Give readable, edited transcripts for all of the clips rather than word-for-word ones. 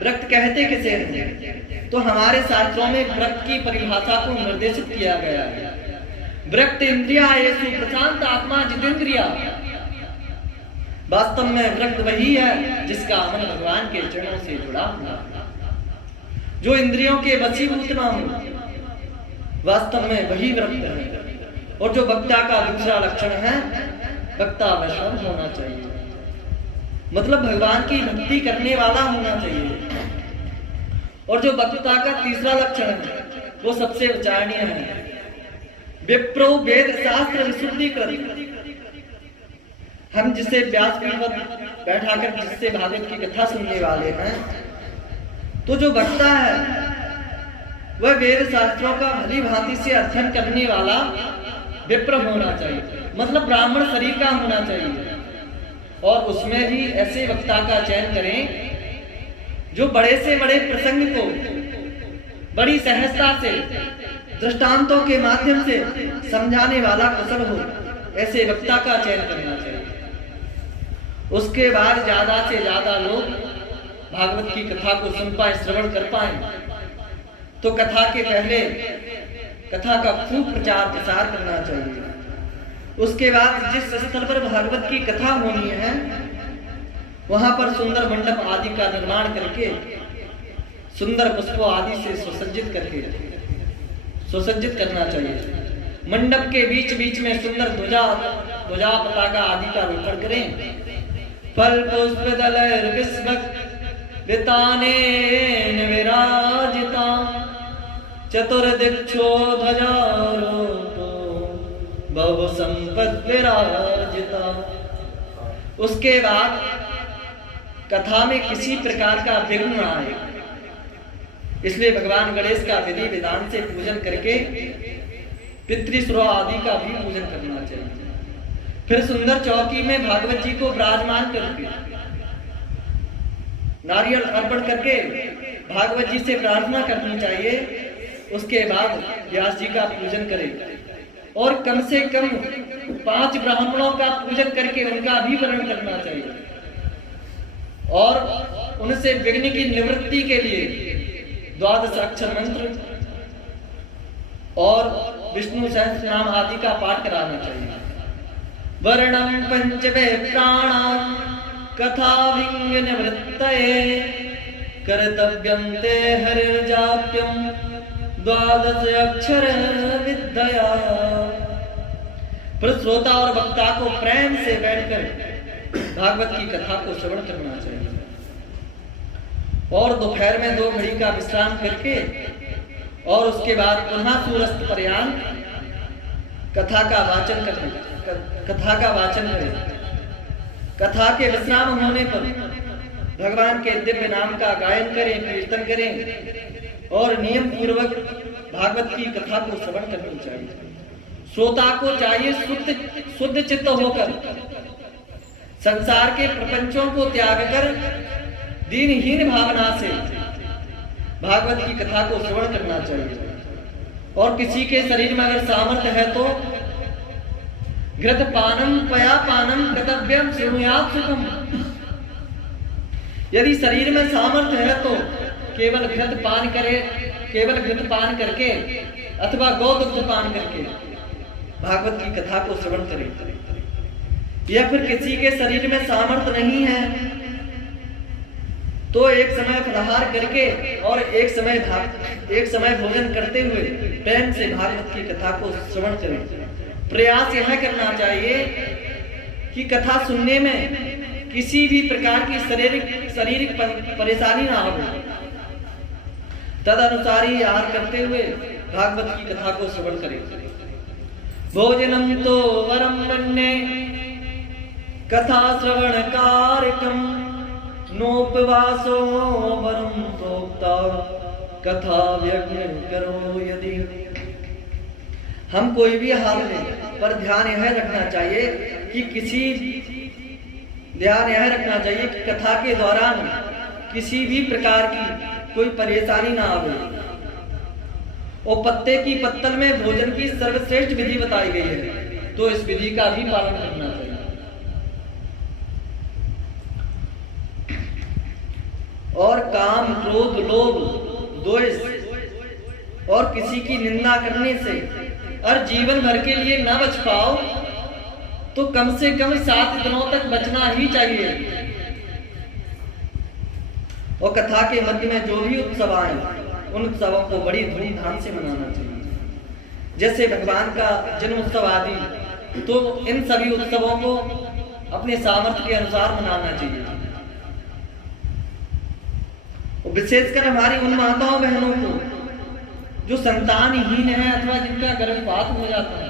व्रत कहते किसे हैं? तो हमारे शास्त्रों में व्रत की परिभाषा को निर्देशित किया गया है। व्रत इंद्रिया येषु प्रशांत आत्मा जितेंद्रिया। वास्तव में व्रत वही है जिसका मन भगवान के चरणों से जुड़ा हुआ है, जो इंद्रियों के वशीभूत ना हो, वास्तव में वही व्रत है। और जो वक्ता का दूसरा लक्षण है, वक्ता वैष्णव होना चाहिए, मतलब भगवान की भक्ति करने वाला होना चाहिए। और जो वक्ता का तीसरा लक्षण है, वो सबसे उच्चारणीय है, विप्रो वेद शास्त्र विशुद्धि कृत। हम जिसे व्यासपीठ पर बैठाकर जिससे भागवत की कथा सुनने वाले हैं, तो जो वक्ता है वह वेद शास्त्रों का भली भांति से अध्ययन करने वाला विप्र होना चाहिए, मतलब ब्राह्मण शरीर का होना चाहिए। और उसमें भी ऐसे वक्ता का चयन करें जो बड़े से बड़े प्रसंग को बड़ी सहजता से दृष्टांतों के माध्यम से समझाने वाला कुशल हो, ऐसे वक्ता का चयन करना चाहिए। उसके बाद ज्यादा से ज्यादा लोग भागवत की कथा को सुन पाए, श्रवण कर पाए, तो कथा के पहले कथा का खूब प्रचार प्रसार करना चाहिए। उसके बाद जिस स्थल पर भागवत की कथा होनी है, वहां पर सुंदर मंडप आदि का निर्माण करके, सुंदर पुष्पों आदि से सुसज्जित करना चाहिए। मंडप के बीच बीच में सुंदर ध्वजा पताका आदि का रोपण करें। फल पुष्प दलैर वितानेन विराजिता चतुर्दिक्षो ध्वजारोपो बहु संपद विराजिता। उसके बाद कथा में किसी प्रकार का विघ्न न आए, इसलिए भगवान गणेश का विधि विधान से पूजन करके पितृस्रो आदि का भी पूजन करना चाहिए। फिर सुंदर चौकी में भागवत जी को विराजमान करके नारियल अर्पण करके भागवत जी से प्रार्थना करनी चाहिए। उसके बाद व्यास जी का पूजन करें और कम से कम 5 ब्राह्मणों का पूजन करके उनका भी वर्णन करना चाहिए और उनसे विघ्न की निवृत्ति के लिए 12 अक्षर मंत्र और विष्णु सहस्त्र नाम आदि का पाठ कराना चाहिए। वर्णम पंचमे प्राणां कथा विंग निवृत्तये कर्तव्यं ते हरिर्जाप्यं 12 अक्षर विद्या। फिर श्रोता और वक्ता को प्रेम से बैठकर भागवत की कथा को श्रवण करना चाहिए और दोपहर में 2 घड़ी का विश्राम करके और उसके बाद पुनः सूर्यास्त पर्यंत कथा का वाचन करें। कथा के विश्राम होने पर भगवान के दिव्य नाम का गायन करें, कीर्तन करें और नियम पूर्वक भागवत की कथा को श्रवण करनी चाहिए। श्रोता को चाहिए शुद्ध चित्त होकर संसार के प्रपंचों को त्याग कर दीनहीन भावना से भागवत की कथा को श्रवण करना चाहिए। और किसी के शरीर में अगर सामर्थ्य है तो घृत पानम पया पानम कर्तव्यम शृणुयात् सुखम। यदि शरीर में सामर्थ्य है तो केवल घृत पान करके अथवा गौदुग्ध पान करके भागवत की कथा को श्रवण करें। या फिर किसी के शरीर में सामर्थ्य नहीं है तो एक समय फलाहार करके और एक समय भोजन करते हुए प्रेम से भागवत की कथा को श्रवण करें। प्रयास यह करना चाहिए कि कथा सुनने में किसी भी प्रकार की शारीरिक परेशानी ना हो, तद अनुसार ही आहार करते हुए भागवत की कथा को श्रवण करें। भोजनम तो वरम मन्ये कथा श्रवण कारकम नोपवासो वरम प्रोक्ता कथा व्यग्न करो यदि। हम कोई भी हाल में पर ध्यान यह रखना चाहिए कि कथा के दौरान किसी भी प्रकार की कोई परेशानी ना आवे। और पत्ते की पत्तल में भोजन की सर्वश्रेष्ठ विधि बताई गई है, तो इस विधि का भी पालन करना चाहिए। और काम, क्रोध, लोभ, द्वेष और किसी की निंदा करने से और जीवन भर के लिए न बच पाओ तो कम से कम 7 दिनों तक बचना ही चाहिए। और कथा के मध्य में जो भी उत्सव आए उन उत्सवों को बड़ी धूमधाम से मनाना चाहिए। जैसे भगवान का जन्म उत्सव आदि, तो इन सभी उत्सवों को अपने सामर्थ्य के अनुसार मनाना चाहिए। विशेषकर हमारी उन माताओं बहनों को जो संतानहीन है अथवा जिनका गर्भपात हो जाता है,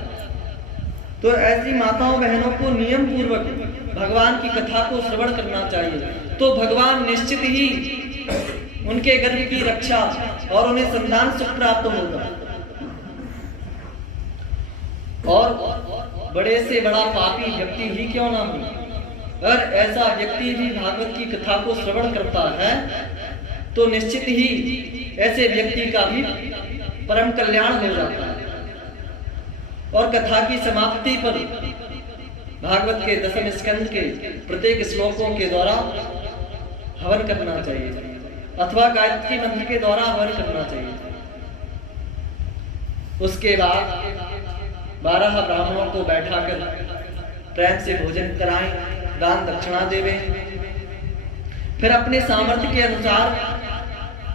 तो ऐसी माताओं बहनों को नियम पूर्वक भगवान की कथा को श्रवण करना चाहिए। तो भगवान निश्चित ही उनके गर्भ की रक्षा और उन्हें संतान सुख प्राप्त होगा। और बड़े से बड़ा पापी व्यक्ति ही क्यों ना हो, अगर ऐसा व्यक्ति भी भागवत की कथा को श्रवण करता है तो निश्चित ही ऐसे व्यक्ति का भी परम कल्याण हो जाता है। और कथा की समाप्ति पर भागवत के 10वें स्कंद के प्रत्येक श्लोकों के द्वारा हवन करना चाहिए अथवा गायत्री मंत्र के द्वारा हवन करना चाहिए। उसके बाद 12 ब्राह्मणों को बैठाकर प्रेम से भोजन कराएं, दान दक्षिणा देवें। फिर अपने सामर्थ्य के अनुसार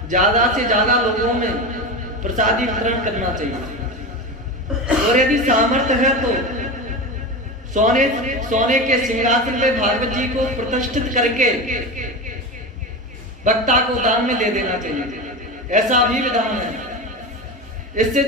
ज्यादा से ज्यादा लोगों में प्रसादी वितरण करना चाहिए। और यदि सामर्थ्य है तो सोने के सिंहासन पे भागवत जी को प्रतिष्ठित करके वक्ता को दान में दे देना चाहिए। ऐसा भी विधान है। इससे